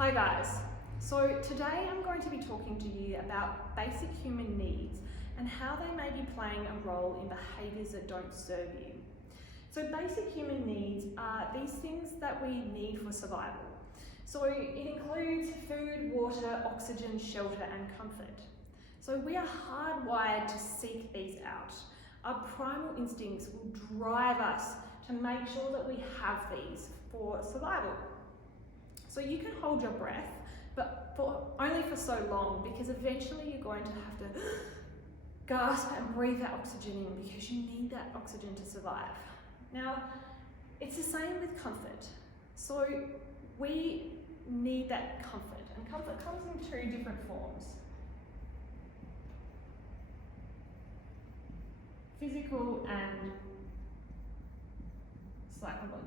Hi guys. So today I'm going to be talking to you about basic human needs and how they may be playing a role in behaviours that don't serve you. So basic human needs are these things that we need for survival. So it includes food, water, oxygen, shelter and comfort. So we are hardwired to seek these out. Our primal instincts will drive us to make sure that we have these for survival. So you can hold your breath, but only for so long, because eventually you're going to have to gasp and breathe that oxygen in because you need that oxygen to survive. Now, it's the same with comfort. So we need that comfort, and comfort comes in two different forms. Physical and psychological.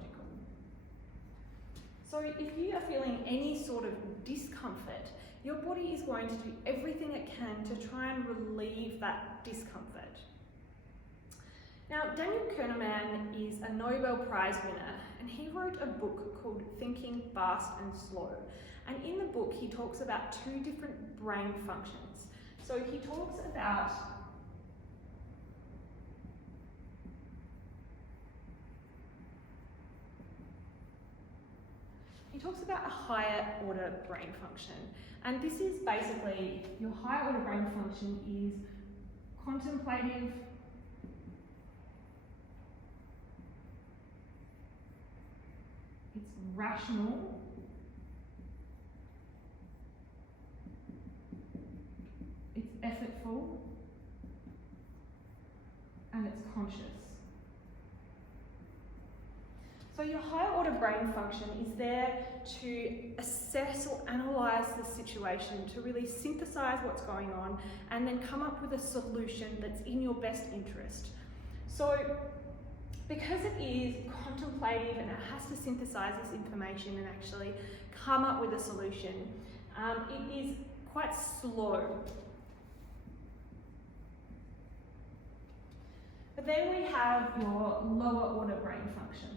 So if you are feeling any sort of discomfort, your body is going to do everything it can to try and relieve that discomfort. Now, Daniel Kahneman is a Nobel Prize winner, and he wrote a book called Thinking Fast and Slow. And in the book, he talks about two different brain functions. So he talks about a higher order brain function. And this is basically, your higher order brain function is contemplative, it's rational, it's effortful, and it's conscious. So your higher order brain function is there to assess or analyse the situation, to really synthesise what's going on and then come up with a solution that's in your best interest. So because it is contemplative and it has to synthesise this information and actually come up with a solution, it is quite slow. But then we have your lower order brain function.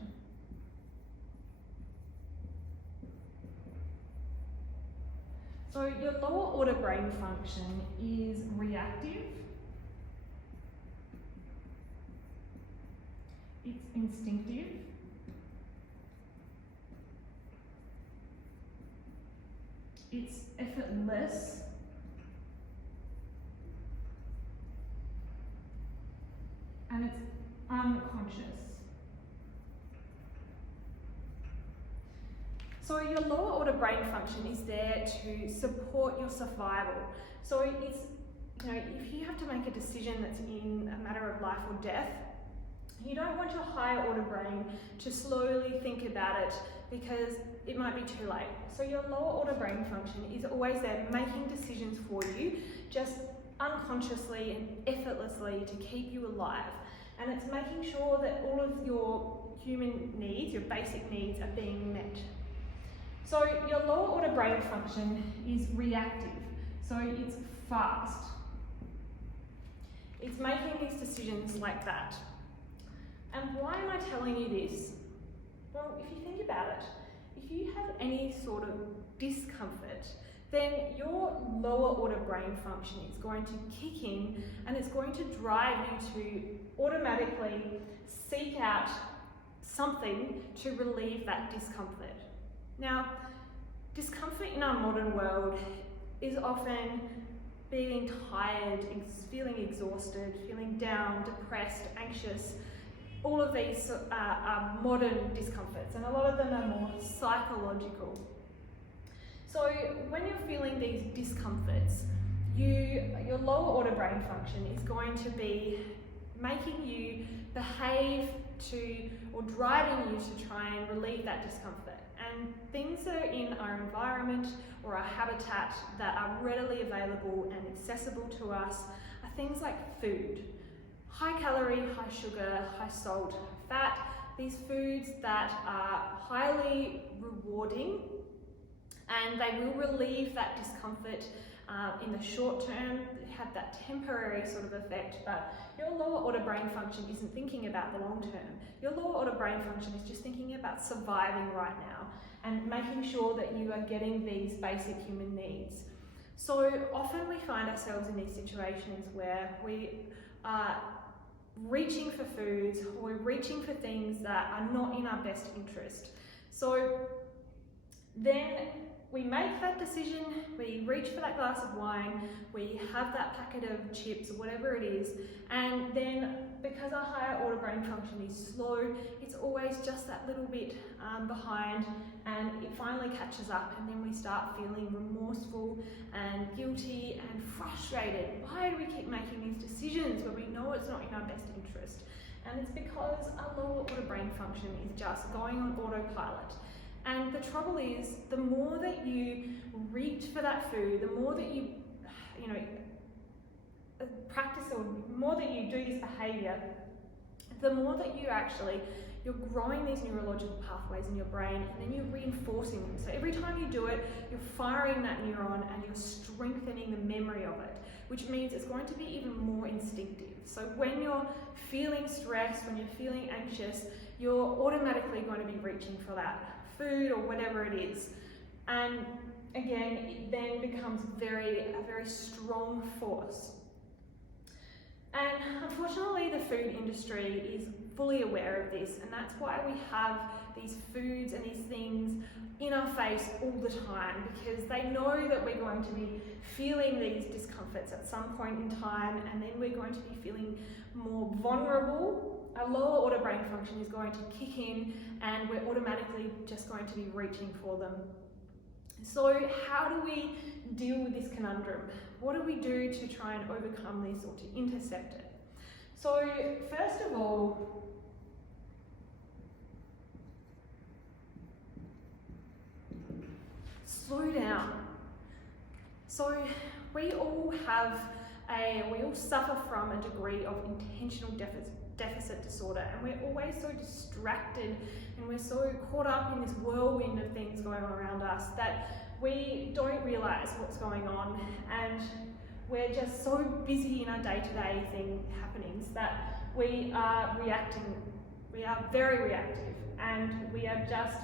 So your lower order brain function is reactive, it's instinctive, it's effortless, and it's unconscious. So your lower order brain function is there to support your survival. So it's, if you have to make a decision that's in a matter of life or death, you don't want your higher order brain to slowly think about it because it might be too late. So your lower order brain function is always there making decisions for you, just unconsciously and effortlessly to keep you alive. And it's making sure that all of your human needs, your basic needs, are being met. So your lower order brain function is reactive, so it's fast. It's making these decisions like that. And why am I telling you this? Well, if you think about it, if you have any sort of discomfort, then your lower order brain function is going to kick in and it's going to drive you to automatically seek out something to relieve that discomfort. Now, discomfort in our modern world is often being tired, feeling exhausted, feeling down, depressed, anxious. All of these are modern discomforts, and a lot of them are more psychological. So when you're feeling these discomforts, your lower order brain function is going to be making you behave or driving you to try and relieve that discomfort. And things that are in our environment or our habitat that are readily available and accessible to us are things like food. High calorie, high sugar, high salt, fat, these foods that are highly rewarding and they will relieve that discomfort in the short term, have that temporary sort of effect, but your lower order brain function isn't thinking about the long term. Your lower order brain function is just thinking about surviving right now. and making sure that you are getting these basic human needs. So often we find ourselves in these situations where we are reaching for foods, or we're reaching for things that are not in our best interest. So then we make that decision, we reach for that glass of wine, we have that packet of chips or whatever it is, and then because our higher order brain function is slow, it's always just that little bit behind, and it finally catches up, and then we start feeling remorseful and guilty and frustrated. Why do we keep making these decisions when we know it's not in our best interest? And it's because our lower order brain function is just going on autopilot. And the trouble is, the more that you reach for that food, the more that you practice, or the more that you do this behaviour, the more that you're growing these neurological pathways in your brain, and then you're reinforcing them. So every time you do it, you're firing that neuron and you're strengthening the memory of it, which means it's going to be even more instinctive. So when you're feeling stressed, when you're feeling anxious, you're automatically going to be reaching for that food or whatever it is. And again, it then becomes a very strong force. And unfortunately, the food industry is fully aware of this, and that's why we have these foods and these things in our face all the time, because they know that we're going to be feeling these discomforts at some point in time, and then we're going to be feeling more vulnerable. Our lower order brain function is going to kick in, and we're automatically just going to be reaching for them. So how do we deal with this conundrum? What do we do to try and overcome this, or to intercept it? So first of all, slow down. So we all suffer from a degree of intentional deficit disorder, and we're always so distracted, and we're so caught up in this whirlwind of things going on around us that we don't realise what's going on, and we're just so busy in our day-to-day happenings that we are reacting. We are very reactive, and we are just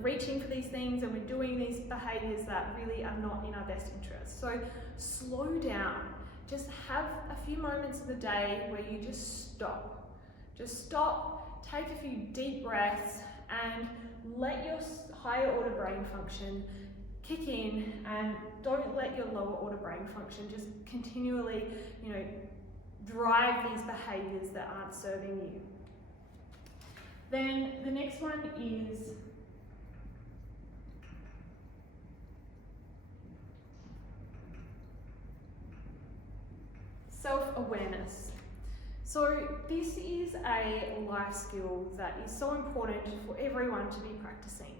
reaching for these things, and we're doing these behaviours that really are not in our best interest. So slow down. Just have a few moments in the day where you just stop. Just stop, take a few deep breaths, and let your higher order brain function kick in, and don't let your lower order brain function just continually, drive these behaviours that aren't serving you. Then the next one is self-awareness. So this is a life skill that is so important for everyone to be practicing.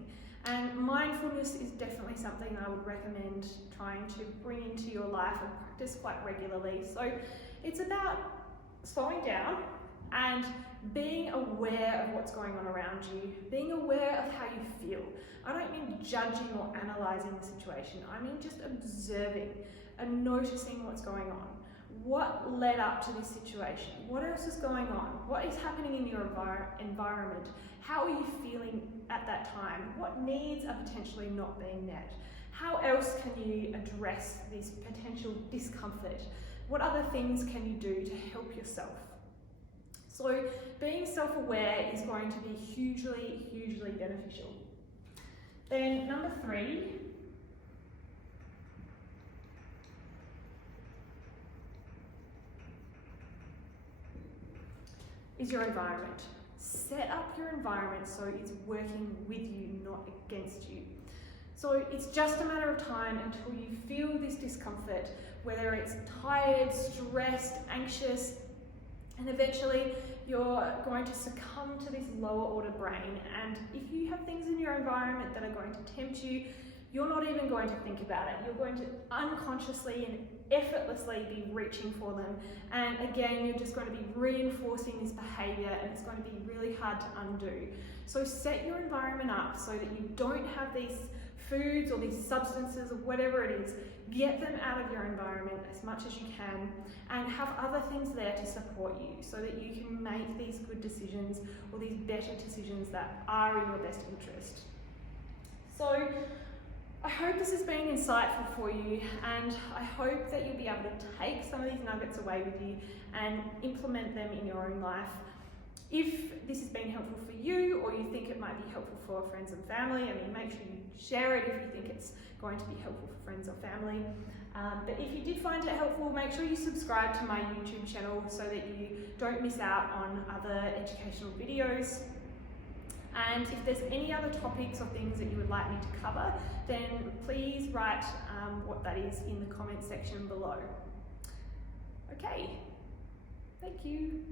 And mindfulness is definitely something I would recommend trying to bring into your life and practice quite regularly. So it's about slowing down and being aware of what's going on around you, being aware of how you feel. I don't mean judging or analysing the situation, I mean just observing and noticing what's going on. What led up to this situation? What else is going on? What is happening in your environment? How are you feeling at that time? What needs are potentially not being met? How else can you address this potential discomfort? What other things can you do to help yourself? So being self-aware is going to be hugely, hugely beneficial. Then number 3, is your environment. Set up your environment so it's working with you, not against you. So it's just a matter of time until you feel this discomfort, whether it's tired, stressed, anxious, and eventually you're going to succumb to this lower order brain. And if you have things in your environment that are going to tempt you, you're not even going to think about it. You're going to unconsciously and effortlessly be reaching for them. And again, you're just going to be reinforcing this behaviour, and it's going to be really hard to undo. So set your environment up so that you don't have these foods or these substances or whatever it is. Get them out of your environment as much as you can, and have other things there to support you so that you can make these good decisions or these better decisions that are in your best interest. So I hope this has been insightful for you, and I hope that you'll be able to take some of these nuggets away with you and implement them in your own life. If this has been helpful for you, or you think it might be helpful for friends and family, I mean, make sure you share it if you think it's going to be helpful for friends or family. But if you did find it helpful, make sure you subscribe to my YouTube channel so that you don't miss out on other educational videos. And if there's any other topics or things that you would like me to cover, then please write what that is in the comment section below. Okay, thank you.